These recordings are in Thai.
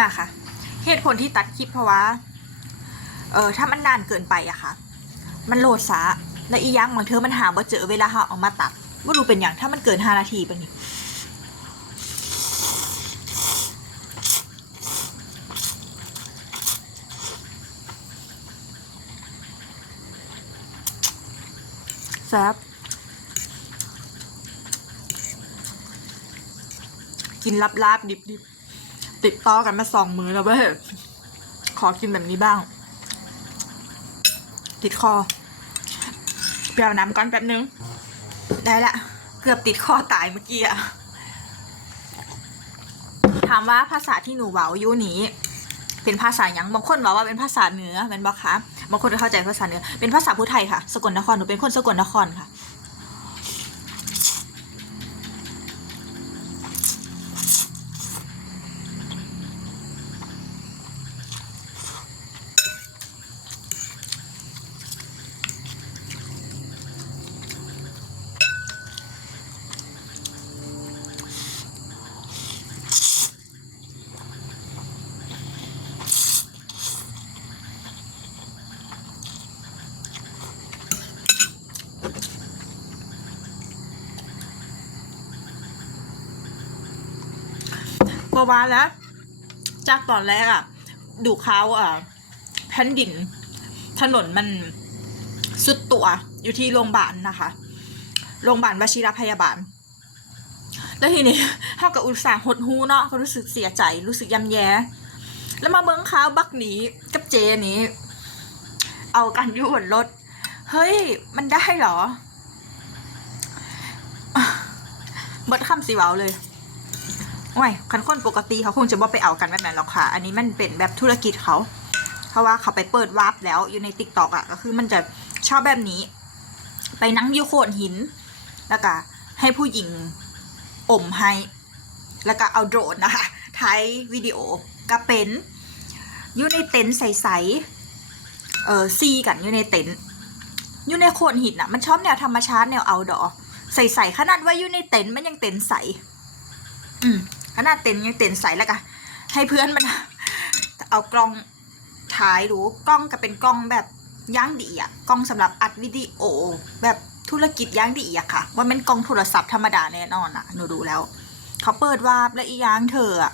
มาค่ะ เหตุผลที่ตัดคลิปเพราะว่า เออถ้ามันนานเกินไปอะค่ะ มันโหลดซะและอีกอยังบางเธอมันหาบ่เจอเวลาเราเอามาตัดไม่รู้เป็นอย่างถ้ามันเกินห้านาทีเป็นนี่แซ่บกินลาบๆดิบๆ ติดต่อกันมาสองมือแล้วเว้ยขอกินแบบนี้บ้าง ติดคอเปรี้ยวน้ำก่อนแป๊บนึง ได้ละ เกือบติดคอตายเมื่อกี้อะถามว่าภาษาที่หนูเว้าอยู่นี้เป็นภาษาหยังบางคนบอกว่าเป็นภาษาเหนือเป็นบอกคะบางคนก็เข้าใจภาษาเหนือเป็นภาษาผู้ไทยค่ะ สกลนครหนูเป็นคนสกลนครค่ะ เพราว่าแล้ว จากตอนแรกอะดูเขาอะแผ่นดิน ถนนมันสุดตัวอยู่ที่โรงพยาบาลนะคะโรงพยาบาลวชิรพยาบาล แล้วทีนี้เท่ากับอุตส่าห์หดหูเนาะก็รู้สึกเสียใจรู้สึกยำแย่แล้วมาเบิ้งเขาบักหนีกับเจนี้ เอากันอยู่บนรถ เฮ้ย มันได้เหรอเบิดคำสีเวาเลย โอ้ยคันคนปกติเขาคงจะบ่ไปเอากันแบบนั้นหรอกค่ะ อันนี้มันเป็นแบบธุรกิจเขา เพราะว่าเขาไปเปิดวาร์ปแล้วอยู่ในติ๊กต็อกอะก็คือมันจะชอบแบบนี้ ไปนั่งอยูโขดหิน แล้วก็ให้ผู้หญิงอมให้ แล้วก็เอาโดรนนะคะถ่ายวิดีโอก็เป็นอยู่ในเต็นท์ใสๆเออซีกันอยู่ในเต็นท์อยู่ในโขดหินอะ มันชอบแนวธรรมชาติแนวเอาดอใสๆขนาดว่าอยู่ในเต็นท์มันยังเต็นท์ใส อืม ขนาดเต็นยังเต็นใสแล้วกันให้เพื่อนมันเอากล้องถ่ายรู้กล้องก็เป็นกล้องแบบย่างดีอะกล้องสำหรับอัดวิดีโอ แบบธุรกิจย่างดีอะค่ะว่ามันกล้องโทรศัพท์ธรรมดาแน่นอนอะหนูดูแล้วเขาเปิดวาบและอีย่างเธออะ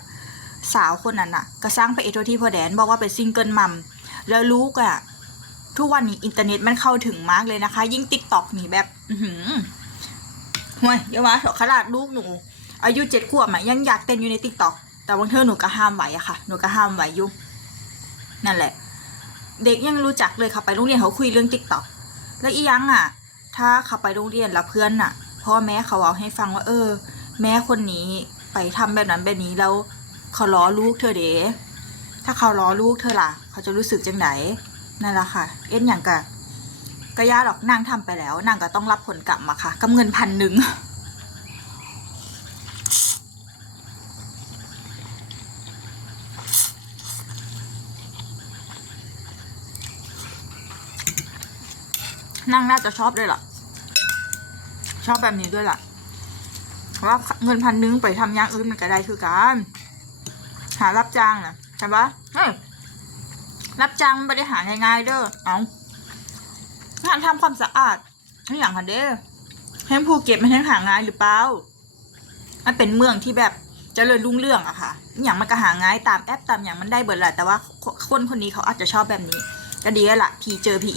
สาวคนนั้นอะก็สร้างไปเอโทที่พอแดนบอกว่าเป็นซิงเกิลมัมแล้วลูกอะทุกวันนี้อินเทอร์เน็ตมันเข้าถึงมากเลยนะคะ ยิ่งติ๊กต็อกนี่แบบ อือหือห่วยเดี๋ยวมาเถอะขนาดลูกหนู อายุเจ็ดขวบอะยังอยากเต้นอยู่ในติ๊กต็อกแต่บางเทอหนูก็ห้ามไวอะค่ะ หนูก็ห้ามไว้อยู่นั่นแหละ เด็กยังรู้จักเลยค่ะไปโรงเรียนเขาคุยเรื่องติ๊กต็อกแล้วอียังอะถ้าเขาไปโรงเรียนแล้วเพื่อนอะพ่อแม่เขาเอาให้ฟังว่า เออ แม่คนนี้ไปทำแบบนั้นแบบนี้แล้วเขาล้อลูกเธอเด๋ถ้าเขาล้อลูกเธอล่ะ เขาจะรู้สึกจังไหนนั่นแหละค่ะ เอ็นอย่างกะก็ย่าหรอกนางทำไปแล้วนางก็ต้องรับผลกลับมาค่ะกับเงินพันหนึ่ง นางน่าจะชอบด้วยล่ะ ชอบแบบนี้ด้วยล่ะเพราะว่าเงินพันนึงไปทำอย่างอื่นมันก็ได้คือการหารับจ้างนะใช่ปะรับจ้างไม่ได้หาง่ายๆเด้อเอางานทำความสะอาดทุกอย่างค่ะเด้อให้ภูเก็ตมันทั้งหาง่ายหรือเปล่ามันเป็นเมืองที่แบบเจริญรุ่งเรื่องอะค่ะ อย่างมันก็หาง่ายตามแอปตามอย่างมันได้เบิดแหละแต่ว่าคนคนนี้เขาอาจจะชอบแบบนี้ ก็ดีแล้วล่ะพีเจอพี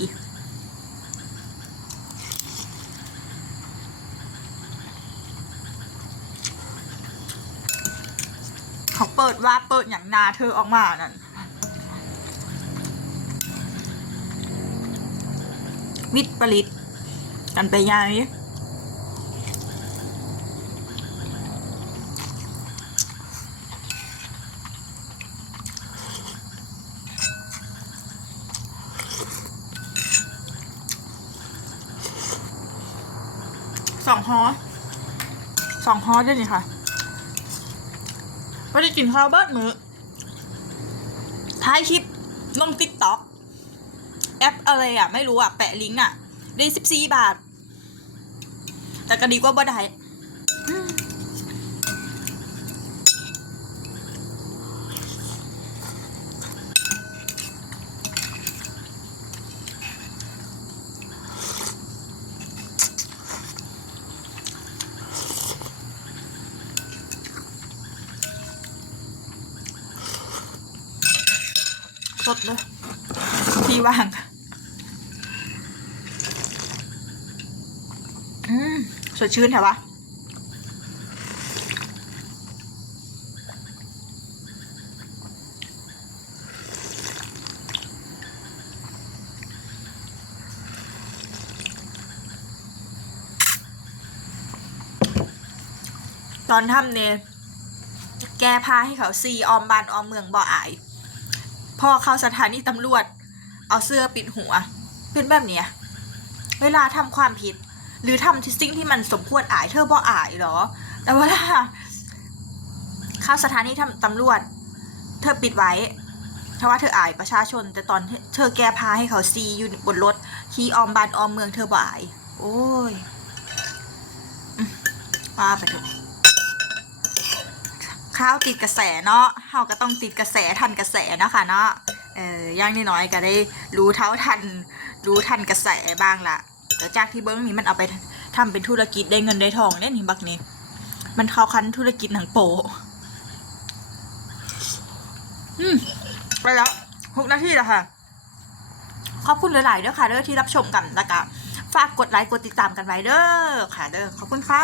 เปิดว่าเปิดอย่างนาเธอออกมานั่นวิทย์ปริตกันไปยายสองฮอสองฮอด้วยนี่ค่ะ ไม่ได้กินข้าวเบิดมือท้ายคลิปลงติ๊กต็อกแอปอะไรอะ ไม่รู้อะ แปะลิงก์อะได้สิบสี่บาท แต่ก็ดีกว่าบ่ได้ สดเลยที่ว่างอืมสดชื่นแถววะตอนทำเนี่ยแก้ผ้าให้เขาซีออมบานออมเมืองบ่ออาย พอเข้าสถานีตำรวจ เอาเสื้อปิดหัว เป็นแบบเนี้ยเวลาทำความผิด หรือทำสิ่งที่มันสมควรอายเธอบ่อายเหรอ แต่เวลาเข้าสถานีทำตำรวจ เธอปิดไว้เพราะว่าเธออายประชาชน แต่ตอนเธอแก้ผ้าให้เขาซีอยู่บนรถขี่ออมบานออมเมืองเธอบ่อาย โอ้ยมว่าไปเถอะ ข้าวติดกระแสเนาะเฮาก็ต้องติดกระแสทันกระแสเนาะค่ะเนาะเออย่างน้อยๆก็ได้รู้เท่าทัน รู้ทันกระแสบ้างละแต่จากที่เบิ้งนี้มันเอาไปทำเป็นธุรกิจได้เงินได้ทองเนี่ยนี่บักนี้มันเข้าคันธุรกิจหนังโปอืมไปแล้วหกนาทีแล้วค่ะ ขอบคุณหลายๆเด้อค่ะเด้อที่รับชมกันแล้วก็ฝากกดไลค์กดติดตามกันไว้เด้อค่ะเด้อขอบคุณค่ะ